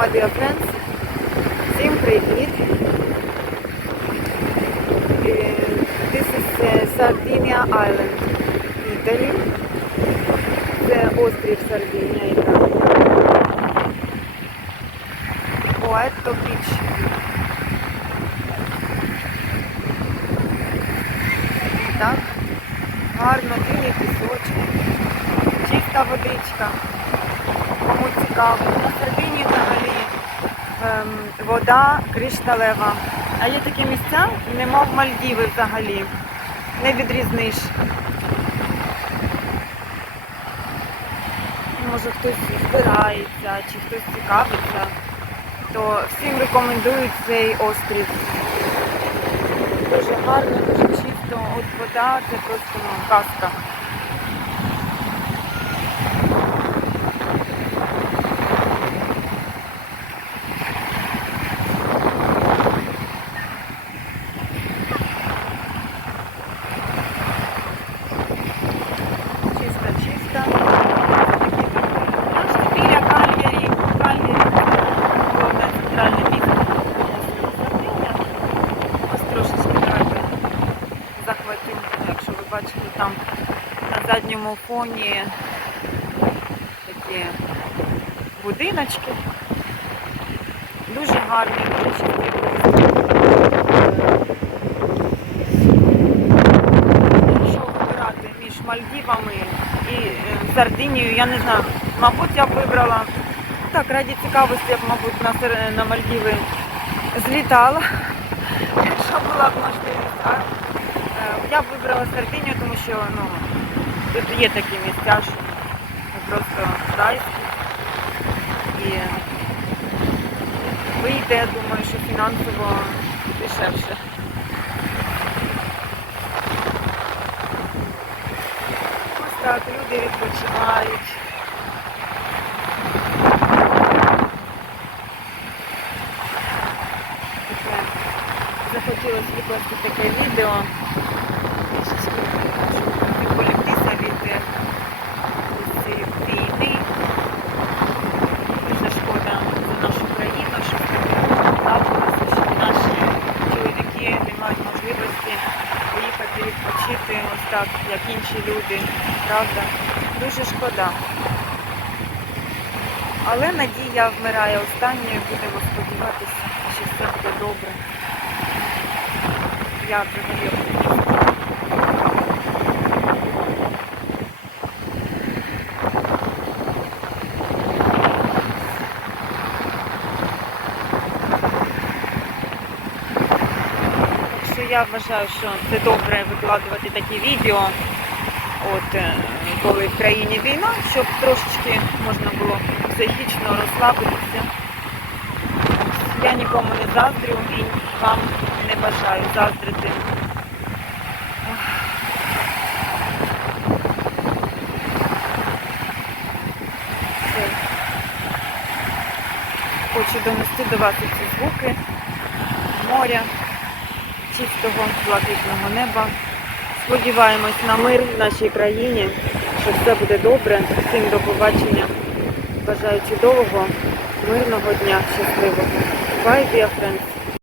dear friends. Всім привіт. Е, This is е, Sardinia Island, Italy. Це острів Сардинія Італія. Поетто Біч. Так, гарно, білий пісочок, чиста водичка. Кому цікаво. На Сардині взагалі ем, вода кришталева. А є такі місця, немов Мальдіви взагалі. Не відрізниш. Може хтось збирається чи хтось цікавиться, то всім рекомендують цей острів. Дуже гарно, дуже чисто. От вода це просто ну, казка. Там на задньому фоні такі будиночки. Дуже гарні. Якщо вибирати між Мальдівами і е, Сардинією, я не знаю, мабуть, я б вибрала так, раді цікавості, я б, мабуть, на, на Мальдіви злітала, якщо була б можливість. Я б вибрала Сардинію, тому що ну, тут є такі місця, що просто райські. І вийде, я думаю, що фінансово дешевше. Ось так, люди відпочивають. Захотілося викласти таке відео. Так, як інші люди. Правда? Дуже шкода. Але надія вмирає останньою, будемо сподіватися, що все буде добре. Я взагалі оптиміст. Так що я вважаю, що це добре викладувати такі відео, от е, коли в країні війна, щоб трошечки можна було психічно розслабитися. Я нікому не заздрю і вам не бажаю заздрити. Хочу донести до вас ці звуки моря, чистого блакитного неба. Сподіваємось на мир в нашій країні, що все буде добре. Всім до побачення. Бажаю чудового, мирного дня, щасливого. Bye, dear friends.